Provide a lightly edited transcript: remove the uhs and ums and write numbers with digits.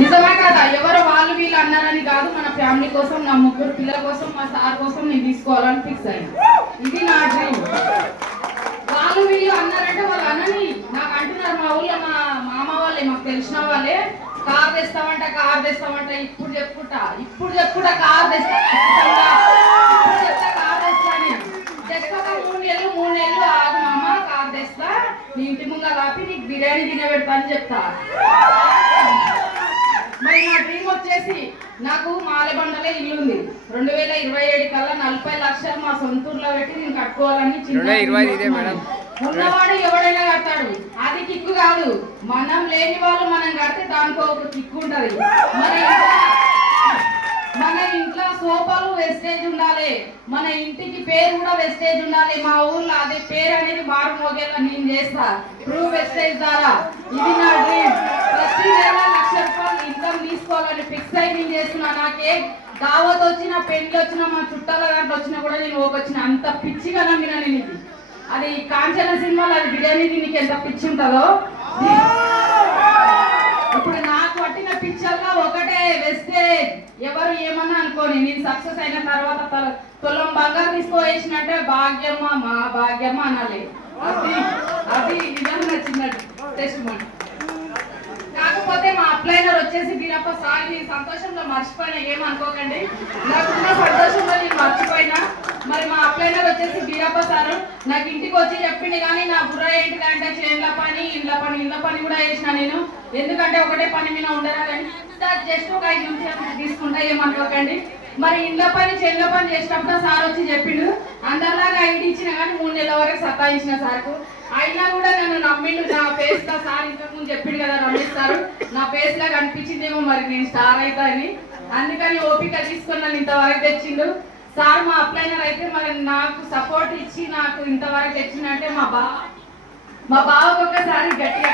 నిజమే కదా, ఎవరో వాళ్ళు వీళ్ళు అన్నారని కాదు, మన ఫ్యామిలీ కోసం, నా ముగ్గురు పిల్లల కోసం, మా సార్ కోసం నేను తీసుకోవాలని ఫిక్స్ అయ్యాను. ఇది నా డ్రీమ్. వాళ్ళు వీళ్ళు అన్నారంటే వాళ్ళు అన్నని నాకు అంటున్నారు. మా ఊళ్ళో మా మామ వాళ్ళే, మాకు తెలిసిన వాళ్ళే, కార్ తెస్తామంట ఇప్పుడు చెప్పుకుంటా కార్ తెస్తా కార్ తెస్తా అని. జస్ట్ ఒక 3 నెలలు ఆగు మామ, కార్ తెస్తా, నీ ఇంటి ముంగ కాపి నీకు బిర్యానీ తినబెడతా అని చెప్తా. మరి నా డ్రీమ్ వచ్చేసి, నాకు మాలెబండలో ఇల్లు ఉంది. 2027 కల్లా 40 లక్షలు మా సొంతూరులో పెట్టి నేను కట్టుకోవాలని ఉన్నవాడు ఎవడైనా కడతాడు, అది కిక్కు కాదు. మనం లేని వాళ్ళు మనం కడితే దానికో ఒక కిక్కు ఉంటది. మన ఇంట్లో సోఫాలు వెస్టేజ్ ఉండాలి, మన ఇంటికి పేరు కూడా వెస్టేజ్ ఉండాలి. మా ఊర్లో అదే పేరు అనేది మారు మోగేలా నేను చేస్తా, ప్రూవ్ వెస్టేజ్ ద్వారా. ఇది నా డ్రీమ్. ప్రతి నెల 1 లక్ష రూపాయలు ఇన్కమ్ తీసుకోవాలని ఫిక్స్ అయి నేను చేస్తున్నా. నాకే దావత్ వచ్చినా, పెళ్లి వచ్చినా, మా చుట్టాల దాంట్లో వచ్చినా కూడా నేను వచ్చిన అంత పిచ్చిగా నమ్మినా నేను. ఇది అది కాంచన సినిమాలో అది బిర్యానీ నీకు ఎంత పిచ్చి ఉంటుందో, ఇప్పుడు నాకు పట్టిన పిక్చర్లో ఒకటే వెస్టేజ్. ఎవరు ఏమన్నా అనుకోని, నేను సక్సెస్ అయిన తర్వాత తులం బంగారు తీసుకోవేసినట్టే భాగ్యమ్మ, మా భాగ్యమ్మ అనాలి. అది నిజంగా నచ్చినట్టు టెస్ట్ మాట. కాకపోతే మా అప్లైనర్ వచ్చేసి వీరప్ప సార్, నేను సంతోషంలో మర్చిపోయినా, ఏమనుకోకండి, నాకున్న సంతోషంలో నేను మర్చిపోయినా. మరి మా అప్లైనర్ వచ్చేసి వీరప్ప సారు నాకు ఇంటికి వచ్చి చెప్పింది. కానీ నా బుర్ర ఏంటిదంటే చేనుల పని, ఇళ్ళ పని కూడా చేసిన నేను. ఎందుకంటే ఒకటే పని మీద ఉండరా, కానీ జస్ట్ ఒక 5 నిమిషాలు తీసుకుంటా, ఏమనుకోకండి. మరి ఇళ్ళ పని చేనుల పని చేసినప్పుడు సార్ వచ్చి చెప్పిండు. అందరిలాగా ఐడి ఇచ్చిన కానీ 3 నెలల వరకు సతాయించిన సార్కు. అయినా కూడా నన్ను నమ్మిండు. నా ఫేస్ లా సార్ ఇంతకుముందు చెప్పిండు కదా, నమ్మిస్తారు, నా ఫేస్ లా కనిపించిందేమో మరి నేను స్టార్ అవుతా అని. అందుకని ఓపిక తీసుకొని నన్ను ఇంతవరకు తెచ్చిండు సార్. మా అప్లైనర్ అయితే మరి నాకు సపోర్ట్ ఇచ్చి నాకు ఇంతవరకు తెచ్చిందంటే మా బావకు ఒక్కసారి గట్టిగా